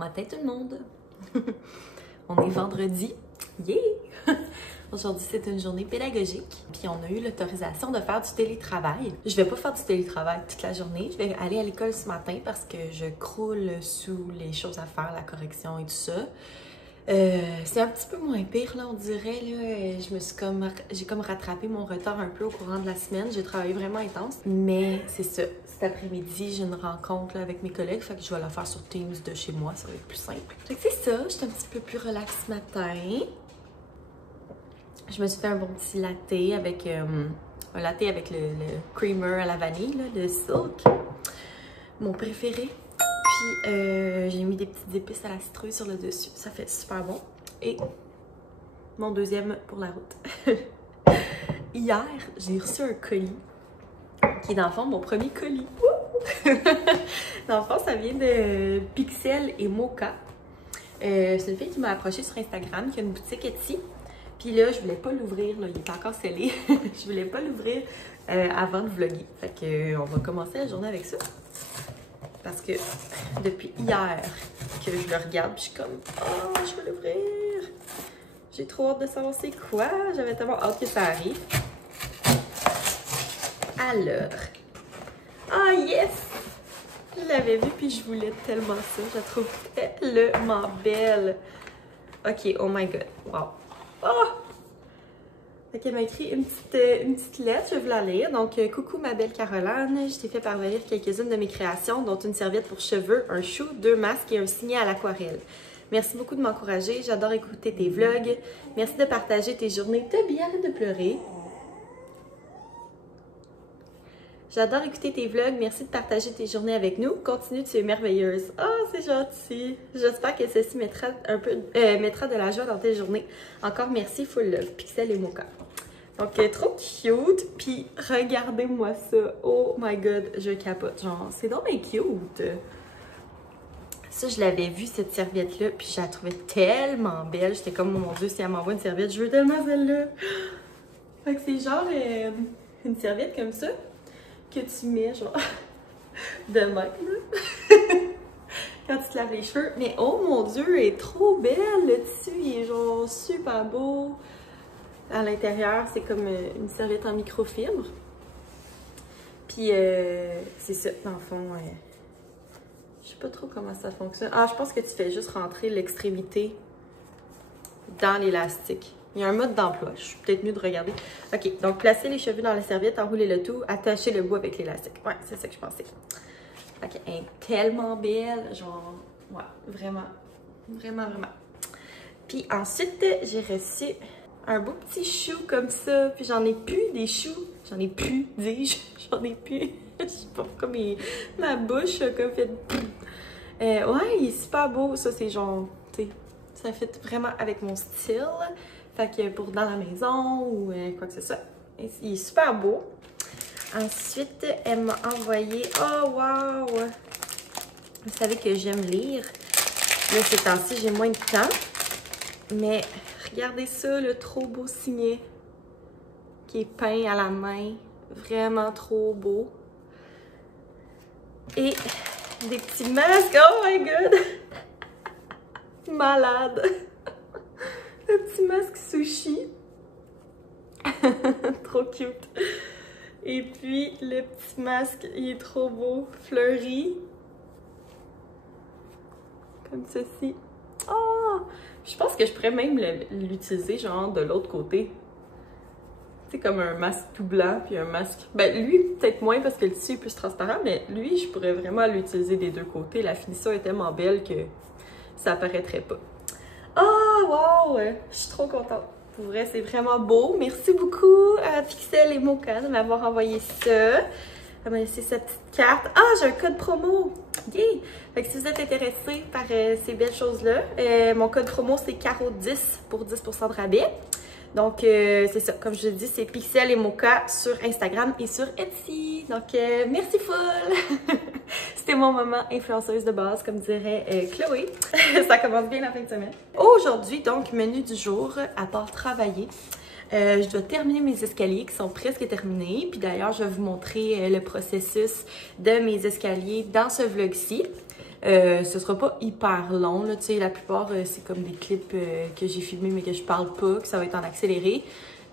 matin tout le monde! On est vendredi, yeah! Aujourd'hui c'est une journée pédagogique, puis on a eu l'autorisation de faire du télétravail. Je vais pas faire du télétravail toute la journée, je vais aller à l'école ce matin parce que je croule sous les choses à faire, la correction et tout ça. C'est un petit peu moins pire là, on dirait là. J'ai comme rattrapé mon retard un peu au courant de la semaine. J'ai travaillé vraiment intense, mais c'est ça. Cet après-midi, j'ai une rencontre là, avec mes collègues, fait que je vais la faire sur Teams de chez moi, ça va être plus simple. Fait que c'est ça, je suis un petit peu plus relax ce matin. Je me suis fait un bon petit latte avec un latte avec le creamer à la vanille là, de Silk, mon préféré. Puis j'ai mis des petites épices à la citrouille sur le dessus. Ça fait super bon. Et mon deuxième pour la route. Hier, j'ai reçu un colis qui est dans le fond mon premier colis. Dans le fond, ça vient de Pixel et Mocha. C'est une fille qui m'a approchée sur Instagram, qui a une boutique Etsy. Puis là, je voulais pas l'ouvrir, il est encore scellé. Je voulais pas l'ouvrir avant de vlogger. Fait que on va commencer la journée avec ça. Parce que depuis hier que je le regarde, puis je suis comme « Oh, je veux l'ouvrir! » J'ai trop hâte de savoir c'est quoi. J'avais tellement hâte que ça arrive. Alors. Ah, yes! Je l'avais vu, puis je voulais tellement ça. Je la trouve tellement belle. OK, oh my God. Wow. Oh! Fait qu'elle m'a écrit une petite lettre, je vais vous la lire. Donc, coucou ma belle Caroline, je t'ai fait parvenir quelques-unes de mes créations, dont une serviette pour cheveux, un chou, 2 masques et un signet à l'aquarelle. Merci beaucoup de m'encourager, j'adore écouter tes vlogs. Merci de partager tes journées. Toby, arrête de pleurer. J'adore écouter tes vlogs, merci de partager tes journées avec nous. Continue, tu es merveilleuse. Oh, c'est gentil. J'espère que ceci mettra de la joie dans tes journées. Encore merci, full love. Pixel et Mocha. Donc, trop cute. Puis, regardez-moi ça. Oh my God, je capote. Genre, c'est donc bien cute. Ça, je l'avais vu, cette serviette-là, puis je la trouvais tellement belle. J'étais comme, oh mon Dieu, si elle m'envoie une serviette, je veux tellement celle-là. Fait que c'est genre une serviette comme ça que tu mets, genre, de même, là, quand tu te laves les cheveux. Mais oh mon Dieu, elle est trop belle, le tissu, il est genre super beau. À l'intérieur, c'est comme une serviette en microfibre. Puis, c'est ça, dans le fond, je sais pas trop comment ça fonctionne. Ah, je pense que tu fais juste rentrer l'extrémité dans l'élastique. Il y a un mode d'emploi. Je suis peut-être mieux de regarder. OK, donc placez les cheveux dans la serviette, enroulez le tout, attachez le bout avec l'élastique. Ouais, c'est ça que je pensais. OK, elle est tellement belle. Genre, ouais, vraiment, vraiment, vraiment. Puis ensuite, j'ai reçu un beau petit chou comme ça. Puis j'en ai plus des choux. J'en ai plus, dis-je. J'en ai plus. Je sais pas pourquoi ma bouche a comme fait... ouais, il est super beau. Ça, c'est genre, tu sais, ça fait vraiment avec mon style. Fait que pour dans la maison ou quoi que ce soit. Il est super beau. Ensuite, elle m'a envoyé... Oh, wow! Vous savez que j'aime lire. Là, ces temps-ci, j'ai moins de temps. Mais regardez ça, le trop beau signet qui est peint à la main. Vraiment trop beau. Et des petits masques. Oh my God! Malade! Le petit masque sushi. Trop cute. Et puis, le petit masque, il est trop beau. Fleuri. Comme ceci. Oh! Je pense que je pourrais même l'utiliser, genre, de l'autre côté. C'est comme un masque tout blanc, puis un masque... Ben, lui, peut-être moins, parce que le tissu est plus transparent, mais lui, je pourrais vraiment l'utiliser des deux côtés. La finition est tellement belle que ça apparaîtrait pas. Oh, wow! Je suis trop contente. Pour vrai, c'est vraiment beau. Merci beaucoup à Pixel et Mocha de m'avoir envoyé ça. Elle m'a laissé sa petite carte. Ah, j'ai un code promo! Yeah! Fait que si vous êtes intéressé par ces belles choses-là, mon code promo, c'est CARO10 pour 10% de rabais. Donc, c'est ça. Comme je dis, c'est Pixel et Mocha sur Instagram et sur Etsy. Donc, merci full! C'était mon moment influenceuse de base, comme dirait Chloé. Ça commence bien la fin de semaine. Aujourd'hui, donc, menu du jour, à part travailler, je dois terminer mes escaliers qui sont presque terminés. Puis d'ailleurs, je vais vous montrer le processus de mes escaliers dans ce vlog-ci. Ce sera pas hyper long, là, tu sais, la plupart, c'est comme des clips que j'ai filmés, mais que je parle pas, que ça va être en accéléré.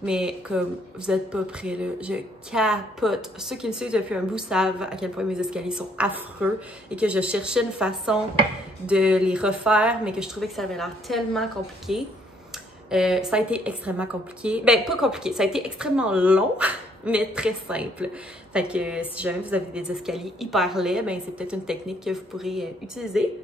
Mais comme vous êtes pas prêts, là, je capote. Ceux qui me suivent depuis un bout savent à quel point mes escaliers sont affreux et que je cherchais une façon de les refaire, mais que je trouvais que ça avait l'air tellement compliqué. Ça a été extrêmement compliqué. Ben, pas compliqué, ça a été extrêmement long, mais très simple. Fait que si jamais vous avez des escaliers hyper laids, ben c'est peut-être une technique que vous pourrez utiliser.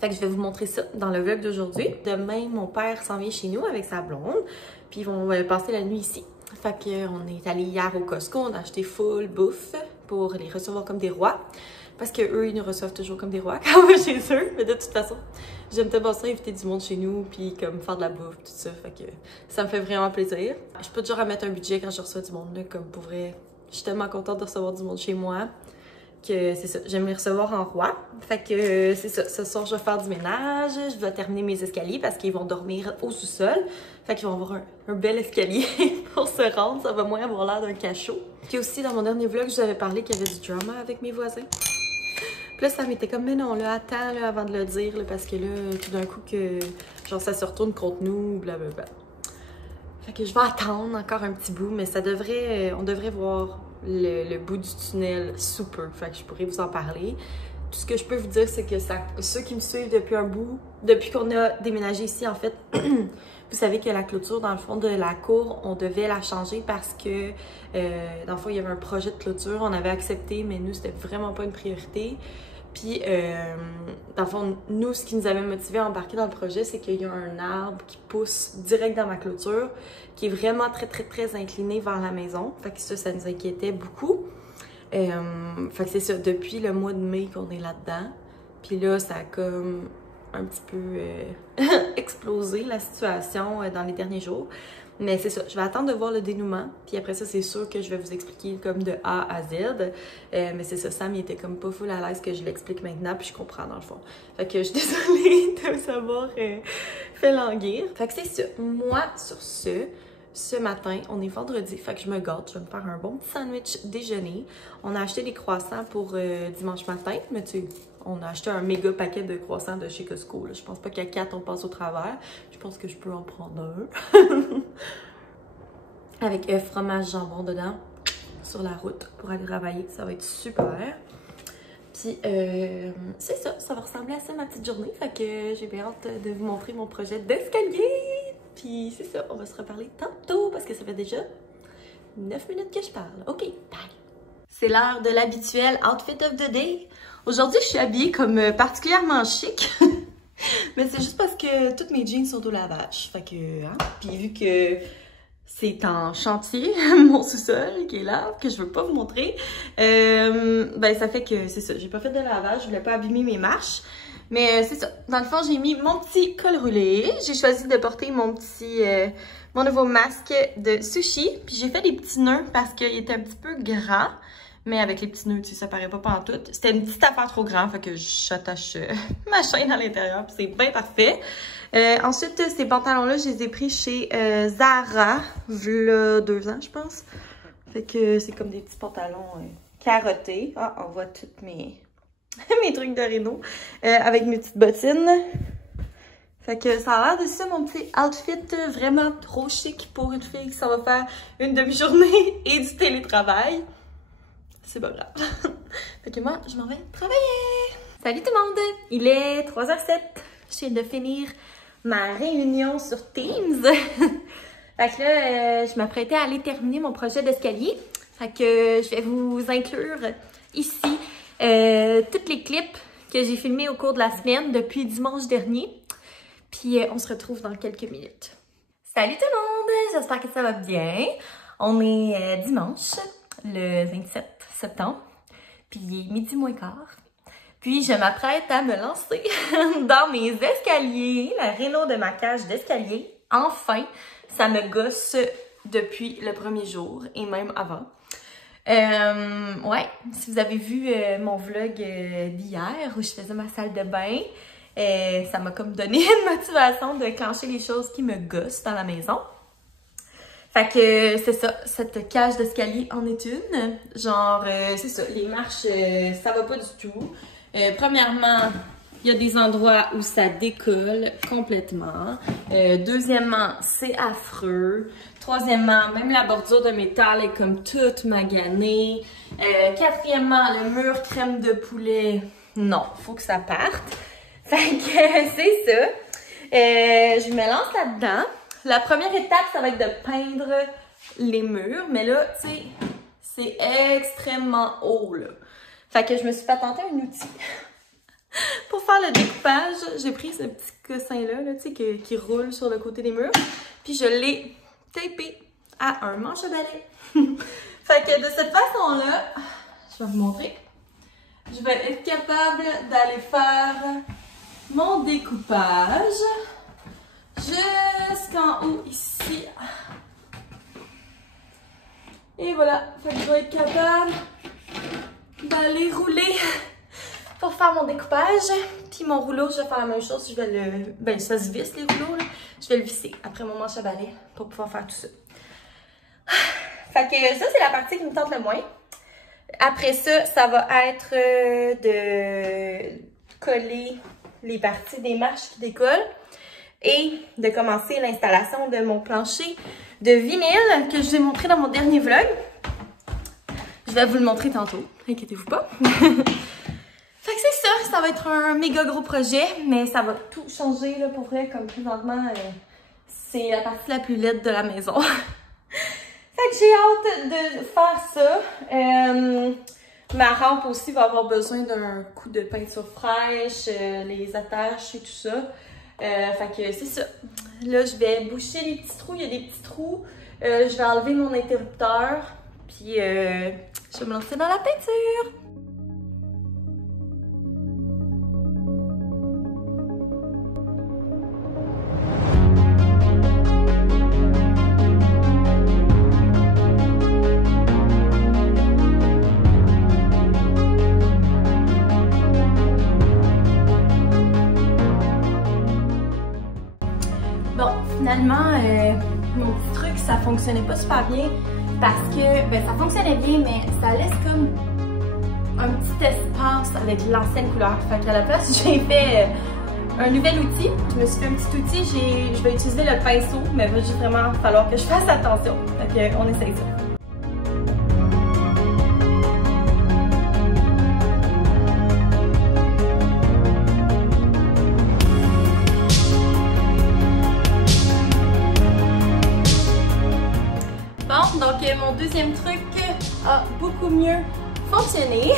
Fait que je vais vous montrer ça dans le vlog d'aujourd'hui. Demain, mon père s'en vient chez nous avec sa blonde, puis ils vont passer la nuit ici. Fait qu'on est allé hier au Costco, on a acheté full bouffe pour les recevoir comme des rois. Parce qu'eux, ils nous reçoivent toujours comme des rois quand on va chez eux. Mais de toute façon, j'aime tellement ça, inviter du monde chez nous, puis comme faire de la bouffe, tout ça. Fait que ça me fait vraiment plaisir. Je peux toujours mettre un budget quand je reçois du monde, là, comme pour vrai. Je suis tellement contente de recevoir du monde chez moi. Que c'est ça, j'aime les recevoir en roi. Fait que c'est ça, ce soir je vais faire du ménage, je vais terminer mes escaliers parce qu'ils vont dormir au sous-sol. Fait qu'ils vont avoir un bel escalier pour se rendre, ça va moins avoir l'air d'un cachot. Puis aussi dans mon dernier vlog, je vous avais parlé qu'il y avait du drama avec mes voisins. Puis là, ça m'était comme, mais non, là, attends là, avant de le dire, là, parce que là, tout d'un coup, que genre ça se retourne contre nous, blablabla. Fait que je vais attendre encore un petit bout, mais ça devrait, on devrait voir le bout du tunnel sous peu. Fait que je pourrais vous en parler. Tout ce que je peux vous dire, c'est que ça, ceux qui me suivent depuis un bout, depuis qu'on a déménagé ici, en fait, vous savez que la clôture, dans le fond de la cour, on devait la changer parce que, dans le fond, il y avait un projet de clôture, on avait accepté, mais nous, c'était vraiment pas une priorité. Puis, dans le fond, nous, ce qui nous avait motivé à embarquer dans le projet, c'est qu'il y a un arbre qui pousse direct dans ma clôture, qui est vraiment très, très, très incliné vers la maison. Fait que ça nous inquiétait beaucoup. Fait que c'est ça, depuis le mois de mai qu'on est là-dedans. Puis là, ça a comme un petit peu explosé la situation dans les derniers jours. Mais c'est ça, je vais attendre de voir le dénouement, puis après ça, c'est sûr que je vais vous expliquer comme de A à Z. Mais c'est ça, Sam, il était comme pas full à l'aise que je l'explique maintenant, puis je comprends dans le fond. Fait que je suis désolée de vous avoir fait languir. Fait que c'est ça, moi, sur ce matin, on est vendredi, fait que je me gâte, je vais me faire un bon petit sandwich déjeuner. On a acheté des croissants pour dimanche matin, mais tu sais, on a acheté un méga paquet de croissants de chez Costco. Là. Je pense pas qu'à 4, on passe au travers. Je pense que je peux en prendre un. Avec fromage jambon dedans, sur la route pour aller travailler. Ça va être super. Puis, c'est ça, ça va ressembler à ça ma petite journée. Fait que j'ai bien hâte de vous montrer mon projet d'escalier. Puis, c'est ça, on va se reparler tantôt parce que ça fait déjà 9 minutes que je parle. OK, bye! C'est l'heure de l'habituel outfit of the day. Aujourd'hui, je suis habillée comme particulièrement chic. Mais c'est juste parce que toutes mes jeans sont au lavage. Fait que, hein? Puis vu que c'est en chantier, mon sous-sol qui est là, que je veux pas vous montrer, ben ça fait que c'est ça. J'ai pas fait de lavage, je voulais pas abîmer mes marches. Mais c'est ça. Dans le fond, j'ai mis mon petit col roulé. J'ai choisi de porter mon petit, mon nouveau masque de sushi. Puis j'ai fait des petits nœuds parce qu'il était un petit peu grand. Mais avec les petits nœuds, tu sais, ça paraît pas pantoute. C'était une petite affaire trop grande, fait que j'attache ma chaîne à l'intérieur, puis c'est bien parfait. Ensuite, ces pantalons-là, je les ai pris chez Zara, v'là 2 ans, je pense. Fait que c'est comme des petits pantalons carottés. Ah, on voit toutes mes, mes trucs de Reno. Avec mes petites bottines. Fait que ça a l'air de ça, mon petit outfit vraiment trop chic pour une fille qui s'en va faire une demi-journée et du télétravail. C'est pas grave. Fait que moi, je m'en vais travailler. Salut tout le monde! Il est 3h07. Je viens de finir ma réunion sur Teams. Fait que là, je m'apprêtais à aller terminer mon projet d'escalier. Fait que je vais vous inclure ici toutes les clips que j'ai filmés au cours de la semaine depuis dimanche dernier. Puis on se retrouve dans quelques minutes. Salut tout le monde! J'espère que ça va bien. On est dimanche, le 27 septembre, puis il est 12:15. Puis je m'apprête à me lancer dans mes escaliers, la réno de ma cage d'escalier. Enfin, ça me gosse depuis le premier jour et même avant. Ouais, si vous avez vu mon vlog d'hier où je faisais ma salle de bain, ça m'a comme donné une motivation de clencher les choses qui me gossent dans la maison. Fait que c'est ça, cette cage d'escalier en est une. Genre, c'est ça, les marches, ça va pas du tout. Premièrement, il y a des endroits où ça décolle complètement. Deuxièmement, c'est affreux. Troisièmement, même la bordure de métal est comme toute maganée. Quatrièmement, le mur crème de poulet, non, faut que ça parte. Fait que c'est ça. Je me lance là-dedans. La première étape, ça va être de peindre les murs. Mais là, tu sais, c'est extrêmement haut, là. Fait que je me suis patenté un outil. Pour faire le découpage, j'ai pris ce petit coussin-là, là, tu sais, qui roule sur le côté des murs. Puis je l'ai tapé à un manche à balai. Fait que de cette façon-là, je vais vous montrer. Je vais être capable d'aller faire mon découpage jusqu'en haut ici. Et voilà, fait que je vais être capable d'aller rouler pour faire mon découpage. Puis mon rouleau, je vais faire la même chose. Je vais le... Ben, ça se visse les rouleaux, là. Je vais le visser après mon manche à balai pour pouvoir faire tout ça. Fait que ça, c'est la partie qui me tente le moins. Après ça, ça va être de coller les parties des marches qui décollent et de commencer l'installation de mon plancher de vinyle que je vous ai montré dans mon dernier vlog. Je vais vous le montrer tantôt, inquiétez-vous pas. Fait que c'est ça, ça va être un méga gros projet, mais ça va tout changer là, pour vrai, comme présentement, c'est la partie la plus laide de la maison. Fait que j'ai hâte de faire ça. Ma rampe aussi va avoir besoin d'un coup de peinture fraîche, les attaches et tout ça. Fait que c'est ça. Là, je vais boucher les petits trous. Il y a des petits trous. Je vais enlever mon interrupteur. Puis, je vais me lancer dans la peinture. Finalement, mon petit truc, ça fonctionnait pas super bien parce que, ben, ça fonctionnait bien, mais ça laisse comme un petit espace avec l'ancienne couleur. Fait qu'à la place, j'ai fait un nouvel outil. Je me suis fait un petit outil. Je vais utiliser le pinceau, mais il va juste vraiment falloir que je fasse attention. Fait qu'on essaye ça. Mon deuxième truc a beaucoup mieux fonctionné.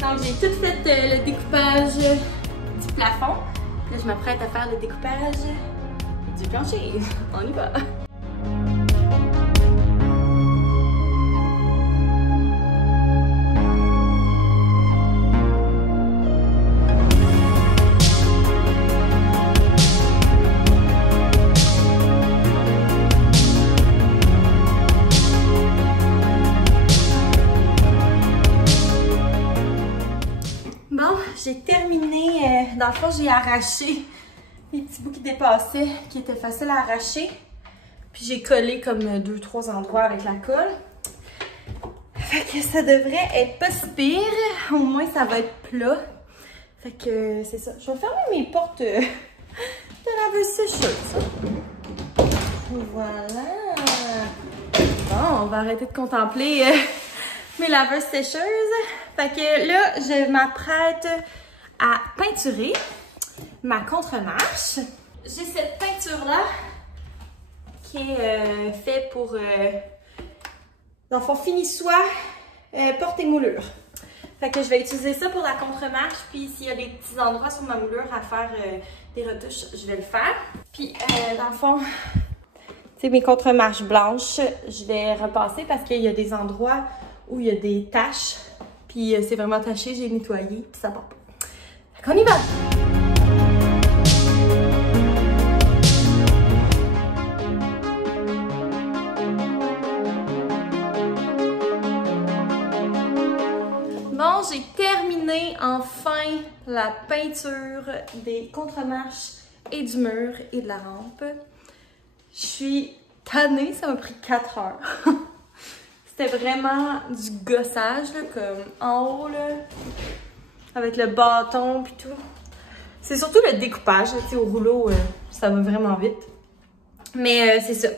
Donc j'ai tout fait le découpage du plafond. Là je m'apprête à faire le découpage du plancher. On y va! J'ai terminé, dans le fond j'ai arraché les petits bouts qui dépassaient, qui étaient faciles à arracher. Puis j'ai collé comme 2-3 endroits avec la colle. Fait que ça devrait être pas si pire, au moins ça va être plat. Fait que c'est ça. Je vais fermer mes portes de laveuse sécheuse. Voilà. Bon, on va arrêter de contempler mes laveuses sécheuses. Fait que là, je m'apprête à peinturer ma contre-marche. J'ai cette peinture-là qui est faite pour, dans le fond, finissoir, porte et moulure. Fait que je vais utiliser ça pour la contre-marche. Puis s'il y a des petits endroits sur ma moulure à faire des retouches, je vais le faire. Puis dans le fond, c'est mes contre-marches blanches. Je vais repasser parce qu'il y a des endroits où il y a des taches. Puis c'est vraiment taché, j'ai nettoyé, puis ça part pas. Fait qu'on y va! Bon, j'ai terminé enfin la peinture des contre-marches et du mur et de la rampe. Je suis tannée, ça m'a pris 4 heures. C'était vraiment du gossage, là, comme en haut, là. avec le bâton puis tout. C'est surtout le découpage, tu sais, au rouleau, ça va vraiment vite. Mais c'est ça.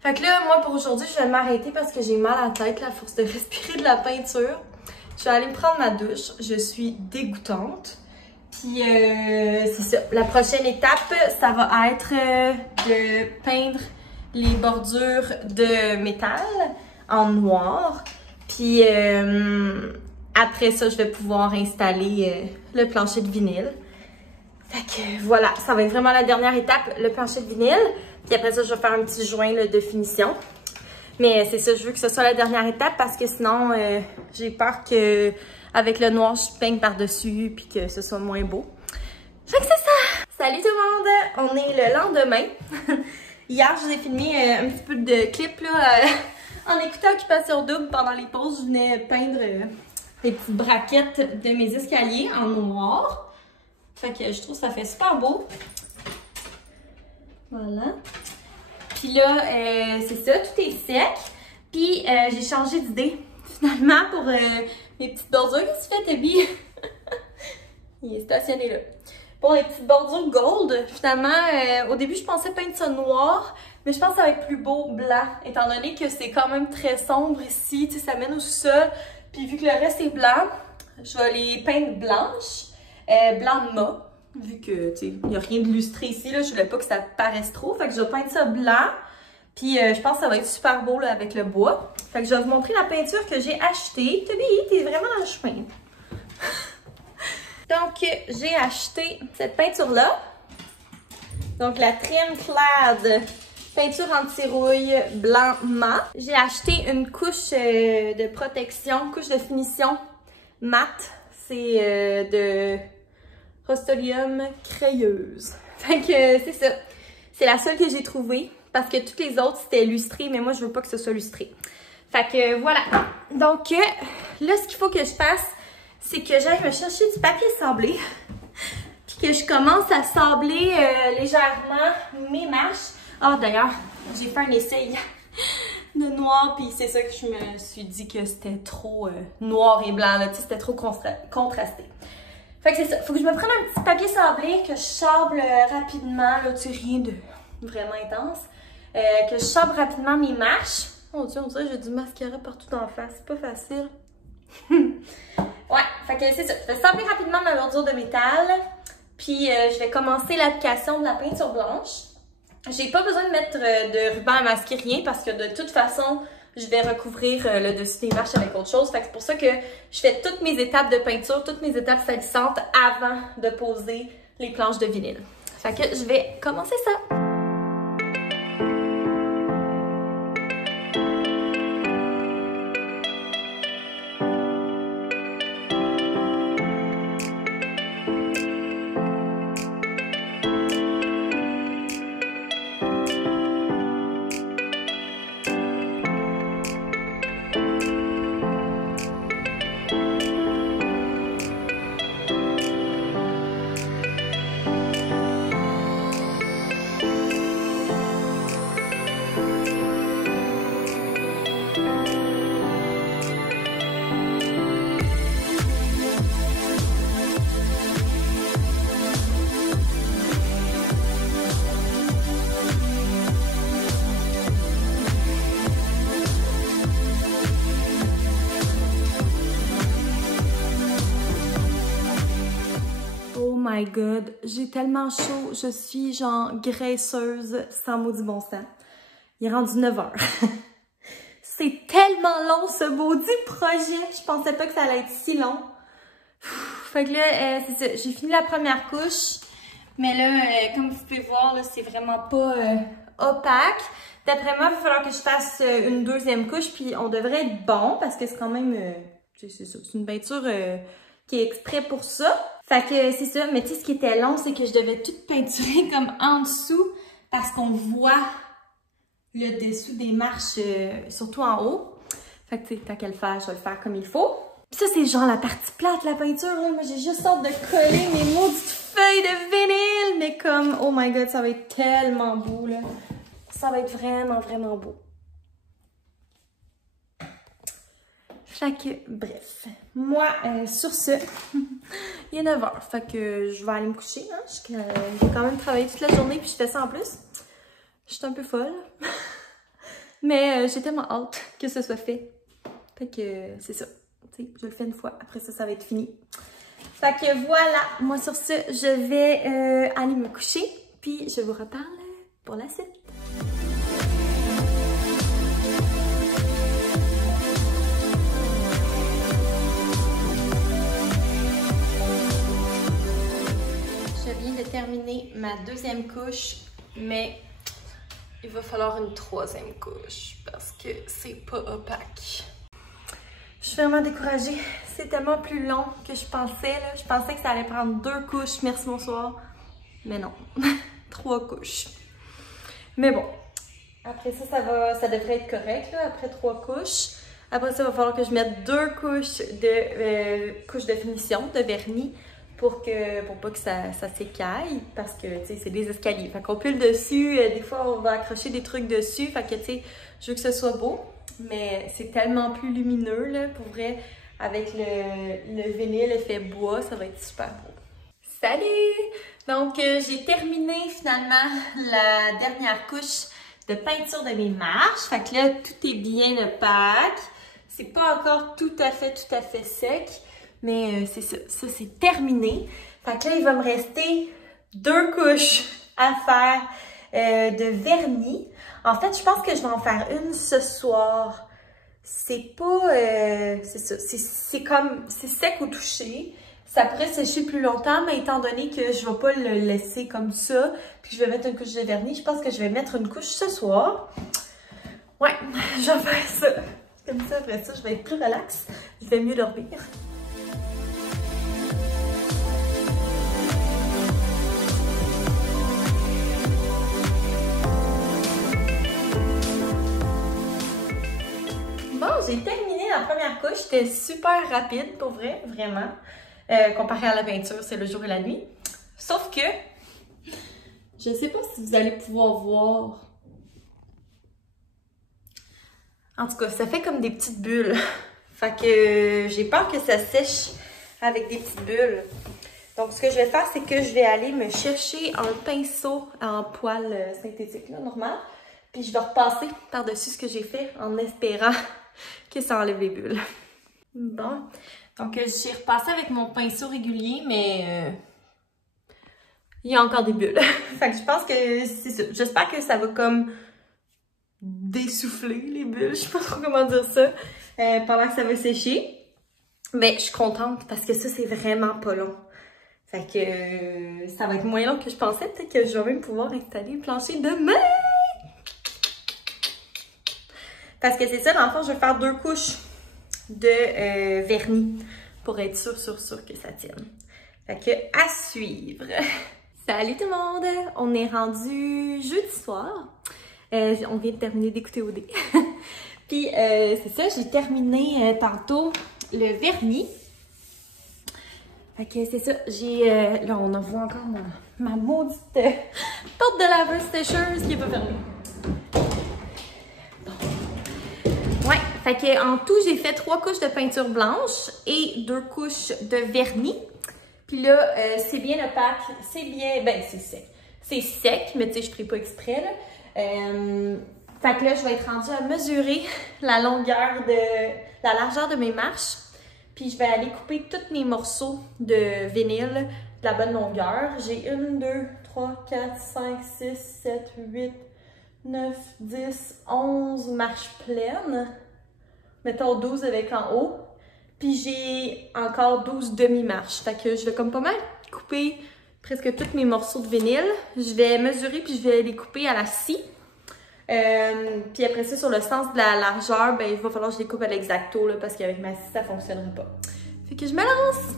Fait que là, moi, pour aujourd'hui, je vais m'arrêter parce que j'ai mal à la tête, là, à force de respirer de la peinture. Je vais aller me prendre ma douche. Je suis dégoûtante. Puis, c'est ça. La prochaine étape, ça va être de peindre les bordures de métal en noir. Puis, après ça, je vais pouvoir installer le plancher de vinyle. Fait que voilà, ça va être vraiment la dernière étape, le plancher de vinyle. Puis après ça, je vais faire un petit joint là, de finition. Mais c'est ça, je veux que ce soit la dernière étape parce que sinon, j'ai peur que avec le noir, je peigne par-dessus puis que ce soit moins beau. Fait que c'est ça! Salut tout le monde! On est le lendemain. Hier, je vous ai filmé un petit peu de clip là, en écoutant Occupation Double. Pendant les pauses, je venais peindre des petites braquettes de mes escaliers en noir. Fait que je trouve que ça fait super beau. Voilà. Puis là, c'est ça, tout est sec. Puis j'ai changé d'idée, finalement, pour mes petites bordures. Qu'est-ce que tu fais, Toby? Il est stationné là. Pour les petites bordures gold, finalement, au début, je pensais peindre ça noir. Mais je pense que ça va être plus beau blanc, étant donné que c'est quand même très sombre ici. Tu sais, ça mène au sol. Puis vu que le reste est blanc, je vais les peindre blanches. Blanc de mat, vu que, tu sais, il n'y a rien de lustré ici, là, je voulais pas que ça paraisse trop, fait que je vais peindre ça blanc, puis je pense que ça va être super beau, là, avec le bois. Fait que je vais vous montrer la peinture que j'ai achetée. Toby, t'es vraiment dans le chemin. Donc, j'ai acheté cette peinture-là. Donc, la Trim Clad peinture anti-rouille blanc mat. J'ai acheté une couche de protection, couche de finition mat. C'est de Rust-Oleum crayeuse. Fait que c'est ça. C'est la seule que j'ai trouvée parce que toutes les autres c'était lustré, mais moi je veux pas que ce soit lustré. Fait que voilà. Donc là, ce qu'il faut que je fasse, c'est que j'aille me chercher du papier sablé. Puis que je commence à sabler légèrement mes marches. Ah, d'ailleurs, j'ai fait un essai de noir, puis c'est ça que je me suis dit que c'était trop noir et blanc, là, tu sais, c'était trop contrasté. Fait que c'est ça, faut que je me prenne un petit papier sablé, que je sable rapidement, là, tu sais, rien de vraiment intense, que je sable rapidement mes marches. Oh Dieu, on dirait que j'ai du mascara partout en face, c'est pas facile. Ouais, fait que c'est ça, je vais sabler rapidement ma bordure de métal, puis je vais commencer l'application de la peinture blanche. J'ai pas besoin de mettre de ruban à masquer, rien, parce que de toute façon, je vais recouvrir le dessus des marches avec autre chose. Fait que c'est pour ça que je fais toutes mes étapes de peinture, toutes mes étapes salissantes avant de poser les planches de vinyle. Fait que je vais commencer ça. Oh my god, j'ai tellement chaud, je suis genre graisseuse sans maudit bon sens. Il est rendu 9h. C'est tellement long ce maudit projet, je pensais pas que ça allait être si long. Fait que là, c'est ça, j'ai fini la première couche, mais là, comme vous pouvez voir, là, c'est vraiment pas opaque. D'après moi, il va falloir que je fasse une deuxième couche, puis on devrait être bon, parce que c'est quand même, c'est ça, c'est une peinture qui est exprès pour ça. Fait que c'est ça, mais tu sais, ce qui était long, c'est que je devais tout peinturer comme en dessous, parce qu'on voit le dessous des marches, surtout en haut. Fait que tu sais, tant qu'à le faire, je vais le faire comme il faut. Pis ça, c'est genre la partie plate, la peinture, là. Moi, j'ai juste hâte de coller mes maudites feuilles de vinyle, mais comme, oh my god, ça va être tellement beau, là. Ça va être vraiment, vraiment beau. Fait que, bref. Moi, sur ce, il est 9 h. Fait que je vais aller me coucher. Hein. J'ai quand même travaillé toute la journée puis je fais ça en plus. Je suis un peu folle. Mais j'ai tellement hâte que ce soit fait. Fait que c'est ça. T'sais, je le fais une fois. Après ça, ça va être fini. Fait que voilà. Moi, sur ce, je vais aller me coucher. Puis je vous reparle pour la suite. Je viens de terminer ma deuxième couche, mais il va falloir une troisième couche parce que c'est pas opaque. Je suis vraiment découragée. C'est tellement plus long que je pensais. Là. Je pensais que ça allait prendre 2 couches, merci, bonsoir. Mais non, 3 couches. Mais bon, après ça, ça devrait être correct, là, après 3 couches. Après ça, il va falloir que je mette 2 couches de finition, de vernis, pour pas que ça s'écaille, parce que, tu sais, c'est des escaliers. Fait qu'on pile dessus, des fois, on va accrocher des trucs dessus, fait que, tu sais, je veux que ce soit beau, mais c'est tellement plus lumineux, là, pour vrai, avec le vinyle effet bois, ça va être super beau. Salut! Donc, j'ai terminé, finalement, la dernière couche de peinture de mes marches. Fait que là, tout est bien opaque. C'est pas encore tout à fait sec. Mais c'est ça, c'est terminé. Fait que là, il va me rester 2 couches à faire de vernis. En fait, je pense que je vais en faire une ce soir. C'est pas... c'est ça, c'est sec au toucher. Ça pourrait sécher plus longtemps, mais étant donné que je vais pas le laisser comme ça, puis je vais mettre une couche de vernis, je pense que je vais mettre une couche ce soir. Ouais, je vais faire ça. Comme ça, après ça, je vais être plus relax. Je vais mieux dormir. Bon, j'ai terminé la première couche. C'était super rapide, pour vrai, vraiment. Comparé à la peinture, c'est le jour et la nuit. Sauf que, je sais pas si vous allez pouvoir voir. En tout cas, ça fait comme des petites bulles. Fait que j'ai peur que ça sèche avec des petites bulles. Donc, ce que je vais faire, c'est que je vais aller me chercher un pinceau en poil synthétique, là, normal. Puis je vais repasser par-dessus ce que j'ai fait en espérant que ça enlève les bulles. Bon. Donc, j'ai repassé avec mon pinceau régulier, mais il y a encore des bulles. Fait que je pense que c'est ça. J'espère que ça va comme dessouffler les bulles. Je sais pas trop comment dire ça. Pendant que ça va sécher. Mais je suis contente parce que ça, c'est vraiment pas long. Fait que ça va être moins long que je pensais. Peut-être que je vais même pouvoir installer le plancher demain. Parce que c'est ça, dans le fond, je vais faire 2 couches de vernis pour être sûr que ça tienne. Fait que à suivre. Salut tout le monde! On est rendu jeudi soir. On vient de terminer d'écouter OD. Puis c'est ça, j'ai terminé tantôt le vernis. Fait que c'est ça, là on en voit encore ma maudite porte de laveuse sécheuse qui est pas fermée. Ouais, fait que en tout, j'ai fait 3 couches de peinture blanche et 2 couches de vernis. Puis là, c'est bien opaque, c'est bien, ben c'est sec. C'est sec, mais tu sais, je ne ferai pas exprès, là. Fait que là, je vais être rendue à mesurer la largeur de mes marches. Puis je vais aller couper tous mes morceaux de vinyle de la bonne longueur. J'ai 1, 2, 3, 4, 5, 6, 7, 8, 9, 10, 11 marches pleines. Mettons 12 avec en haut. Puis j'ai encore 12 demi-marches. Fait que je vais comme pas mal couper presque tous mes morceaux de vinyle. Je vais mesurer puis je vais les couper à la scie. Puis après ça, sur le sens de la largeur, ben, il va falloir que je les coupe à l'exacto là, parce qu'avec ma scie, ça fonctionnerait pas. Fait que je me lance!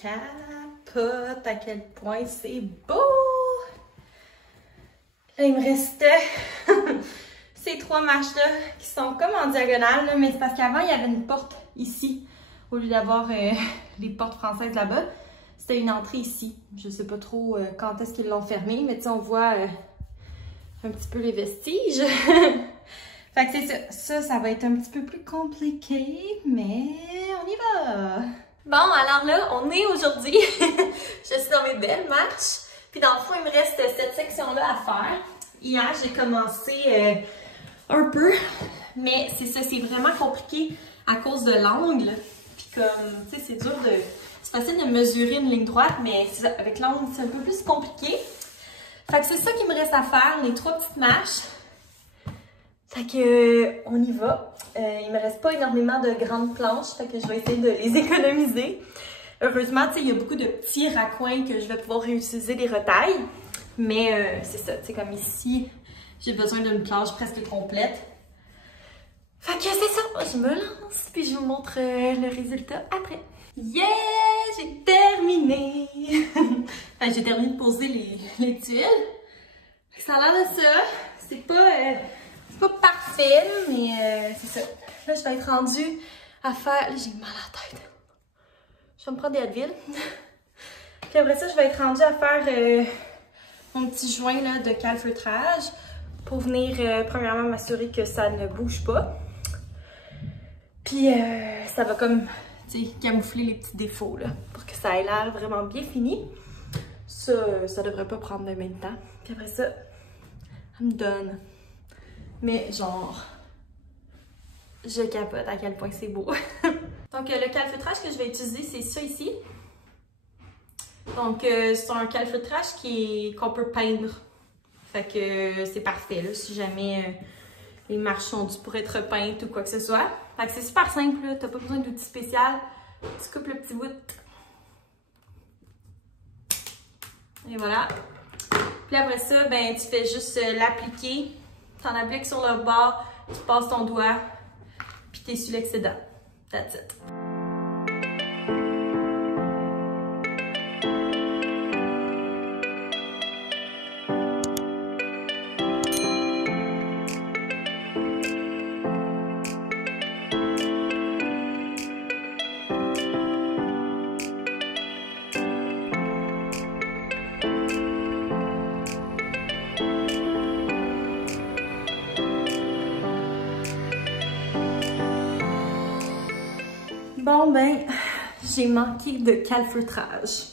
capote à quel point c'est beau! Là, il me reste ces 3 marches-là qui sont comme en diagonale, là, mais c'est parce qu'avant, il y avait une porte ici, au lieu d'avoir les portes françaises là-bas. C'était une entrée ici. Je sais pas trop quand est-ce qu'ils l'ont fermée, mais tu sais, on voit un petit peu les vestiges. Fait que c'est ça. Ça va être un petit peu plus compliqué, mais on y va! Bon, alors là, on est aujourd'hui. Je suis dans mes belles marches. Puis dans le fond, il me reste cette section-là à faire. Hier, j'ai commencé un peu, mais c'est ça, c'est vraiment compliqué à cause de l'angle. Puis comme, tu sais, c'est dur de... C'est facile de mesurer une ligne droite, mais avec l'angle, c'est un peu plus compliqué. Fait que c'est ça qu'il me reste à faire, les 3 petites marches. Fait que, on y va. Il me reste pas énormément de grandes planches, fait que je vais essayer de les économiser. Heureusement, tu sais, il y a beaucoup de petits raccoins que je vais pouvoir réutiliser des retailles. Mais c'est ça, tu sais, comme ici, j'ai besoin d'une planche presque complète. Fait que c'est ça, je me lance, puis je vous montre le résultat après. Yeah! J'ai terminé! Enfin, j'ai terminé de poser les tuiles. Ça a l'air de ça. C'est pas parfait, mais c'est ça. Là, je vais être rendue à faire... Là, j'ai mal à la tête. Je vais me prendre des Advil. Puis après ça, je vais être rendue à faire mon petit joint là, de calfeutrage pour venir, premièrement, m'assurer que ça ne bouge pas. Puis ça va comme, tu sais, camoufler les petits défauts là, pour que ça ait l'air vraiment bien fini. Ça devrait pas prendre de même temps. Puis après ça, I'm done. Mais genre, je capote à quel point c'est beau. Donc le calfeutrage que je vais utiliser, c'est ça ici. Donc c'est un calfeutrage qu'on peut peindre. Fait que c'est parfait là, si jamais les marches sont dues pour être peintes ou quoi que ce soit. Fait que c'est super simple, t'as pas besoin d'outils spéciaux. Tu coupes le petit bout. Et voilà. Puis après ça, ben tu fais juste l'appliquer. T'en appliques sur le bord, tu passes ton doigt, puis t'essuies l'excédent. That's it. Bon ben, j'ai manqué de calfeutrage.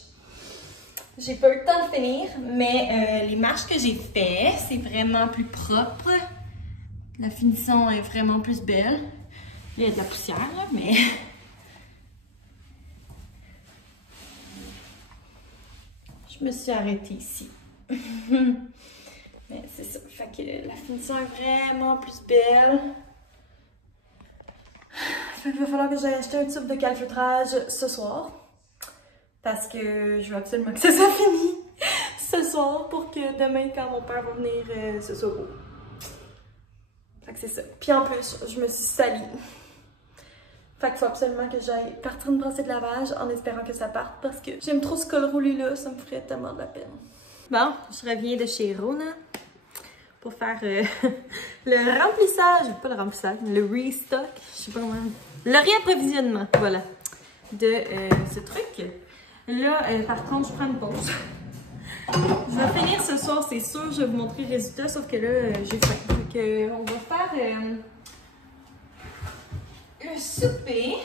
J'ai pas eu le temps de finir, mais les marches que j'ai fait, c'est vraiment plus propre. La finition est vraiment plus belle. Il y a de la poussière, là, mais... Je me suis arrêtée ici. Mais c'est ça, fait que la finition est vraiment plus belle. Fait qu'il va falloir que j'aille acheter un tube de calfeutrage ce soir. Parce que je veux absolument que ça soit fini ce soir pour que demain, quand mon père va venir, ce soit beau. Fait que c'est ça. Puis en plus, je me suis salie. Fait qu'il faut absolument que j'aille partir une brassée de lavage en espérant que ça parte parce que j'aime trop ce col roulé là, ça me ferait tellement de la peine. Bon, je reviens de chez Rona pour faire le remplissage, pas le remplissage, le restock, je sais pas comment, le réapprovisionnement, voilà, de ce truc. Là, par contre, je prends une pause. Je vais finir ce soir, c'est sûr, je vais vous montrer le résultat, sauf que là, j'ai faim. Donc, on va faire le souper.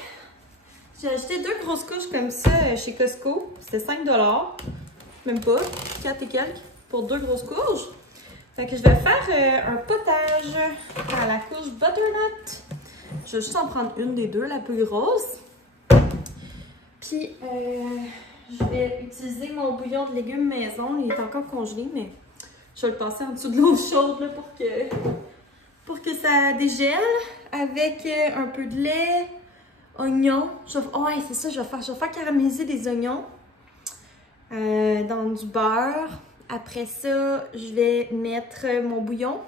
J'ai acheté 2 grosses couches comme ça chez Costco. C'était 5 $. Même pas, 4 et quelques pour 2 grosses couches. Fait que je vais faire un potage à la couche butternut. Je vais juste en prendre une des deux, la plus grosse. Puis, je vais utiliser mon bouillon de légumes maison. Il est encore congelé, mais je vais le passer en dessous de l'eau chaude là, pour que ça dégèle. Avec un peu de lait, oignons. Ouais, c'est ça, je vais faire caraméliser des oignons dans du beurre. Après ça, je vais mettre mon bouillon.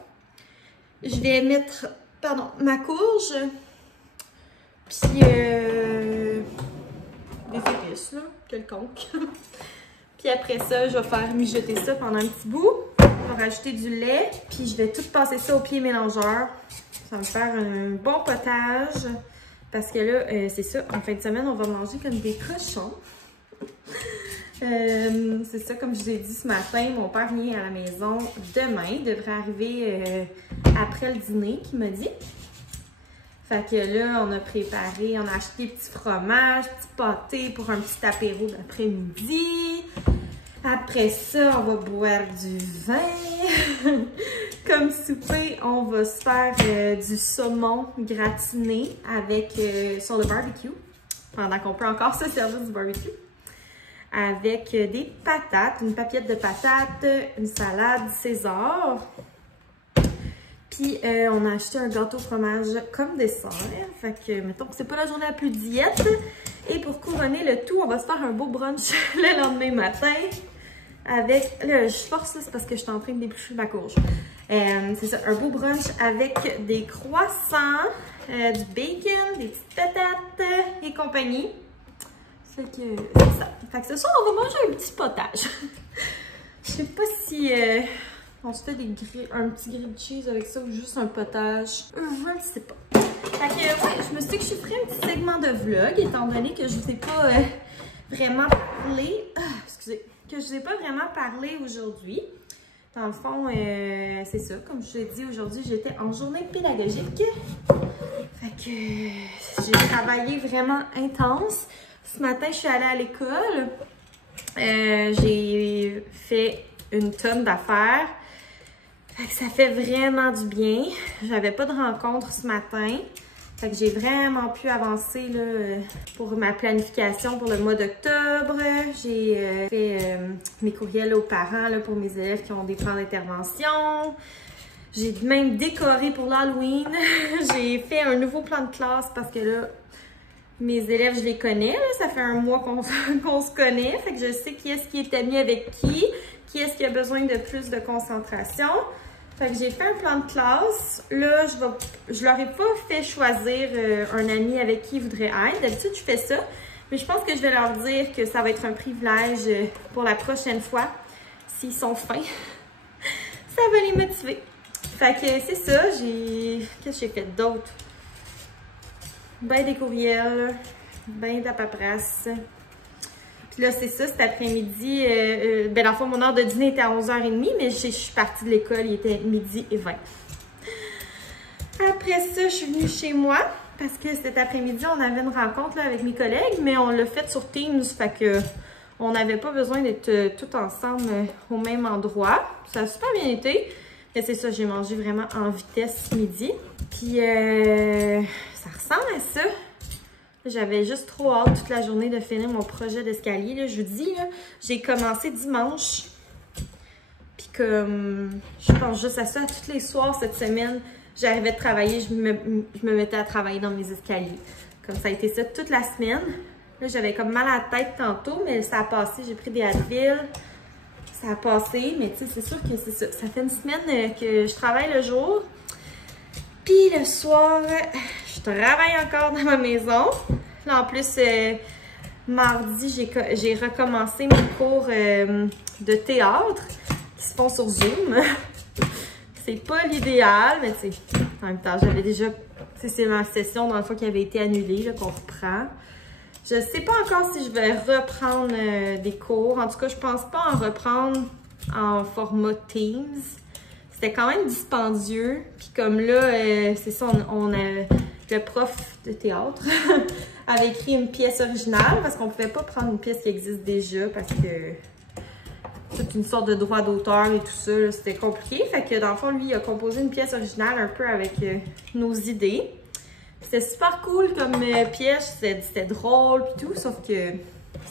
Je vais mettre, pardon, ma courge. Puis des épices, là, quelconque. Puis après ça, je vais faire mijoter ça pendant un petit bout. Je vais rajouter du lait. Puis je vais tout passer ça au pied mélangeur. Ça va me faire un bon potage. Parce que là, c'est ça, en fin de semaine, on va manger comme des cochons. C'est ça, comme je vous ai dit ce matin, mon père vient à la maison demain. Il devrait arriver après le dîner, qu'il m'a dit. Fait que là, on a préparé, on a acheté des petits fromages, petits pâtés pour un petit apéro d'après-midi. Après ça, on va boire du vin. Comme souper, on va se faire du saumon gratiné avec, sur le barbecue. Pendant qu'on peut encore se servir du barbecue. Avec des patates, une papillette de patates, une salade César. Puis, on a acheté un gâteau au fromage comme dessert. Fait que, mettons que c'est pas la journée la plus diète. Et pour couronner le tout, on va se faire un beau brunch le lendemain matin. Avec, là, je force, c'est parce que je suis en train de déplucher ma courge. C'est ça, un beau brunch avec des croissants, du bacon, des petites patates et compagnie. Fait que, c'est ça. Fait que ce soir, on va manger un petit potage. Je sais pas si... on se fait un petit grilled cheese avec ça ou juste un potage. Je ne sais pas. Fait que, ouais, je me suis dit que je ferais un petit segment de vlog, étant donné que je ne vous ai pas vraiment parlé. Excusez. Que je ne vous ai pas vraiment parlé aujourd'hui. Dans le fond, c'est ça. Comme je vous ai dit, aujourd'hui, j'étais en journée pédagogique. Fait que j'ai travaillé vraiment intense. Ce matin, je suis allée à l'école. J'ai fait une tonne d'affaires. Fait que ça fait vraiment du bien. J'avais pas de rencontre ce matin. Fait que j'ai vraiment pu avancer là, pour ma planification pour le mois d'octobre. J'ai fait mes courriels aux parents là, pour mes élèves qui ont des plans d'intervention. J'ai même décoré pour l'Halloween. J'ai fait un nouveau plan de classe parce que là, mes élèves, je les connais. Là. Ça fait un mois qu'on se connaît. Fait que je sais qui est-ce qui est ami avec qui est-ce qui a besoin de plus de concentration. Fait que j'ai fait un plan de classe. Là, je leur ai pas fait choisir un ami avec qui ils voudraient être. D'habitude, je fais ça. Mais je pense que je vais leur dire que ça va être un privilège pour la prochaine fois. S'ils sont fins, ça va les motiver. Fait que c'est ça. Qu'est-ce que j'ai fait d'autre? Ben des courriels, ben de la paperasse. Puis là, c'est ça, cet après-midi, ben dans le fond, mon heure de dîner était à 11h30, mais je suis partie de l'école, il était 12h20. Après ça, je suis venue chez moi, parce que cet après-midi, on avait une rencontre là, avec mes collègues, mais on l'a faite sur Teams, fait que on n'avait pas besoin d'être tout ensemble au même endroit. Ça a super bien été, mais c'est ça, j'ai mangé vraiment en vitesse midi. Puis, ça ressemble à ça. J'avais juste trop hâte toute la journée de finir mon projet d'escalier. Je vous dis, j'ai commencé dimanche. Puis comme je pense juste à ça, tous les soirs cette semaine, j'arrivais de travailler, je me mettais à travailler dans mes escaliers. Comme ça a été ça toute la semaine. Là, j'avais comme mal à la tête tantôt, mais ça a passé. J'ai pris des Advil. Ça a passé, mais tu sais, c'est sûr que c'est ça. Ça fait une semaine que je travaille le jour. Puis le soir, je travaille encore dans ma maison. Là, en plus, mardi, j'ai recommencé mes cours de théâtre qui se font sur Zoom. C'est pas l'idéal, mais tu sais, en même temps, j'avais déjà... C'est ma session dans le fond qui avait été annulée, qu'on reprend. Je sais pas encore si je vais reprendre des cours. En tout cas, je pense pas en reprendre en format Teams. C'était quand même dispendieux. Puis comme là, c'est ça, le prof de théâtre avait écrit une pièce originale parce qu'on pouvait pas prendre une pièce qui existe déjà parce que toute une sorte de droit d'auteur et tout ça, c'était compliqué. Fait que dans le fond, lui, il a composé une pièce originale un peu avec nos idées. C'était super cool comme pièce, c'était drôle et tout, sauf que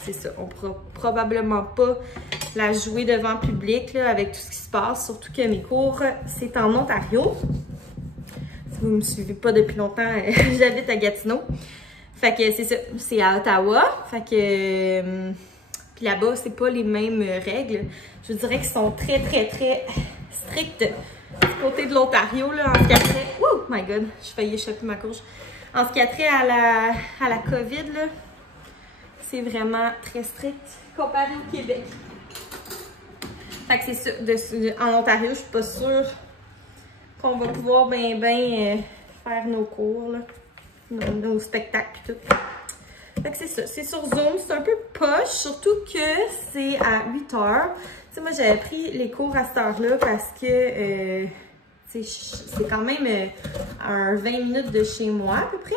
c'est ça, on pourra probablement pas la jouer devant public là, avec tout ce qui se passe, surtout que mes cours, c'est en Ontario. Si vous ne me suivez pas depuis longtemps, j'habite à Gatineau. Fait que c'est ça, c'est à Ottawa. Fait que puis là-bas, c'est pas les mêmes règles. Je vous dirais qu'ils sont très, très, très stricts du côté de l'Ontario, là, en ce qui a trait... Oh my God, je failli échapper ma courge. En ce qui a trait à la COVID, là, c'est vraiment très strict comparé au Québec. Fait que c'est ça. En Ontario, je suis pas sûre qu'on va pouvoir faire nos cours, là, nos spectacles et tout. Fait que c'est ça. C'est sur Zoom. C'est un peu poche, surtout que c'est à 8 h. Tu sais, moi, j'avais pris les cours à cette heure-là parce que c'est quand même un 20 minutes de chez moi, à peu près.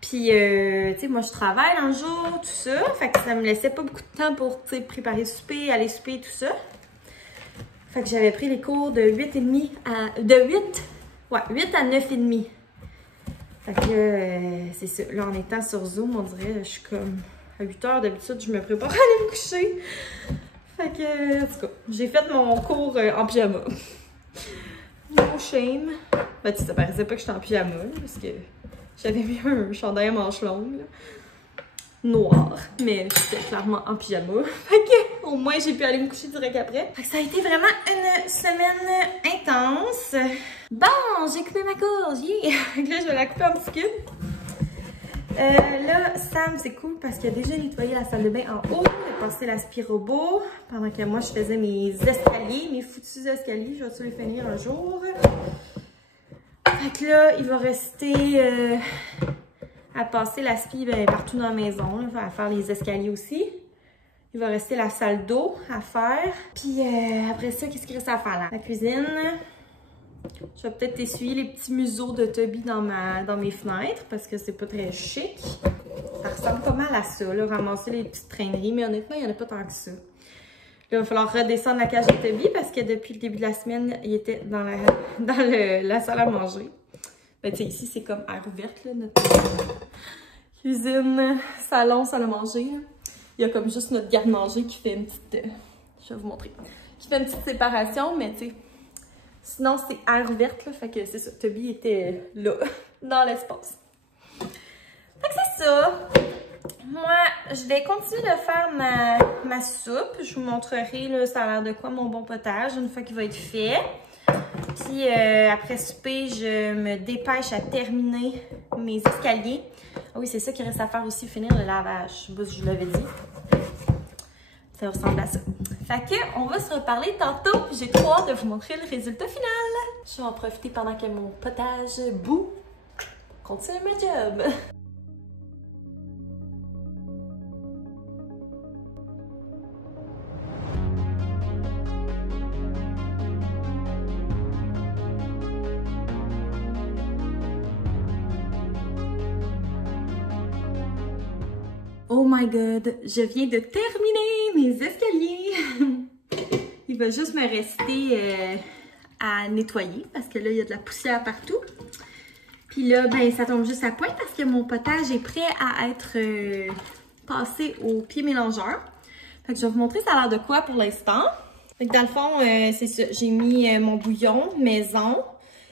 Puis, tu sais, moi, je travaille dans le jour, tout ça. Fait que ça me laissait pas beaucoup de temps pour, tu sais, préparer le souper, aller souper, tout ça. Fait que j'avais pris les cours de 8h30 à... De 8 à 9h30. Fait que, c'est ça. Là, en étant sur Zoom, on dirait, je suis comme... À 8 h, d'habitude, je me prépare à aller me coucher. Fait que, en tout cas, j'ai fait mon cours en pyjama. No shame. Ben, tu sais, ça paraissait pas que j'étais en pyjama, parce que j'avais mis un chandail à manches longues, là, noir, mais j'étais clairement en pyjama. Fait que, au moins, j'ai pu aller me coucher direct après. Fait que ça a été vraiment une semaine intense. Bon, j'ai coupé ma courge, yeah! Là, je vais la couper en petits cubes. Là, Sam, c'est cool parce qu'il a déjà nettoyé la salle de bain en haut. Il a passé l'aspirobot pendant que moi, je faisais mes escaliers, mes foutus escaliers. Je vais-tu les finir un jour? Fait que là, il va rester à passer l'aspi partout dans la maison, là, à faire les escaliers aussi. Il va rester la salle d'eau à faire. Puis après ça, qu'est-ce qu'il reste à faire là? La cuisine. Je vais peut-être essuyer les petits museaux de Toby dans mes fenêtres parce que c'est pas très chic. Ça ressemble pas mal à ça, là, ramasser les petites traîneries, mais honnêtement, il n'y en a pas tant que ça. Là, il va falloir redescendre la cage de Toby parce que depuis le début de la semaine, il était dans la salle à manger. Ben, tu sais, ici, c'est comme air ouverte, là, notre cuisine, salon, salle à manger. Là. Il y a comme juste notre garde-manger qui fait une petite... je vais vous montrer. Qui fait une petite séparation, mais tu sais... Sinon, c'est air ouverte, là, fait que c'est ça. Toby était là, dans l'espace. Fait que c'est ça. Moi, je vais continuer de faire ma soupe. Je vous montrerai, là, ça a l'air de quoi mon bon potage, une fois qu'il va être fait. Puis, après souper, je me dépêche à terminer mes escaliers. Ah oui, c'est ça qui reste à faire aussi, finir le lavage. Je sais pas si je vous l'avais dit. Ça ressemble à ça. Fait que, on va se reparler tantôt. J'ai trop hâte de vous montrer le résultat final. Je vais en profiter pendant que mon potage bout. Continue ma job. Oh my god, je viens de terminer mes escaliers. Il va juste me rester à nettoyer parce que là, il y a de la poussière partout. Puis là, ben, ça tombe juste à point parce que mon potage est prêt à être passé au pied mélangeur. Fait que je vais vous montrer ça a l'air de quoi pour l'instant. Fait que dans le fond, c'est ça. J'ai mis mon bouillon maison.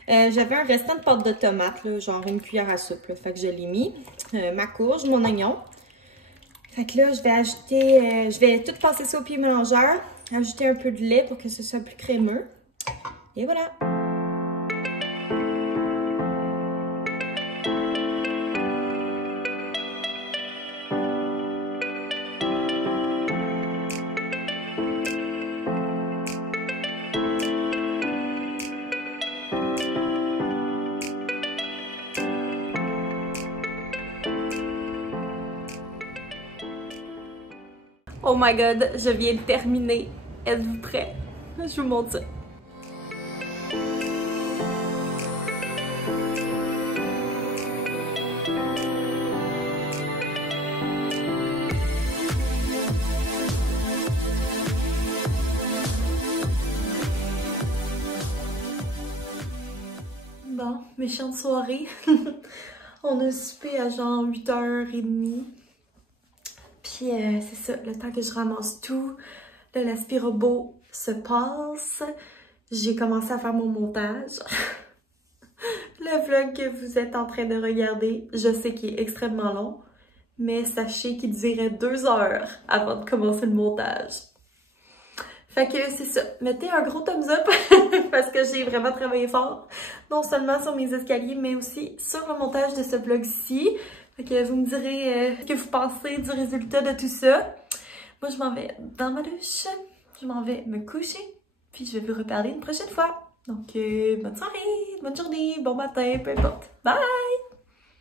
J'avais un restant de pâte de tomate, là, genre une cuillère à soupe. Là, fait que je l'ai mis. Ma courge, mon oignon. Fait que là, je vais ajouter, je vais tout passer ça au pied mélangeur, ajouter un peu de lait pour que ce soit plus crémeux. Et voilà! Oh my god, je viens de terminer. Êtes-vous prêts? Je vous montre ça. Bon, méchante soirée. On a soupé à genre 8h30. Puis c'est ça, le temps que je ramasse tout, l'aspirobot se passe. J'ai commencé à faire mon montage. Le vlog que vous êtes en train de regarder, je sais qu'il est extrêmement long, mais sachez qu'il durait 2 heures avant de commencer le montage. Fait que c'est ça, mettez un gros thumbs up parce que j'ai vraiment travaillé fort, non seulement sur mes escaliers, mais aussi sur le montage de ce vlog-ci. Fait que vous me direz ce que vous pensez du résultat de tout ça. Moi, je m'en vais dans ma douche, je m'en vais me coucher, puis je vais vous reparler une prochaine fois. Donc, bonne soirée, bonne journée, bon matin, peu importe. Bye!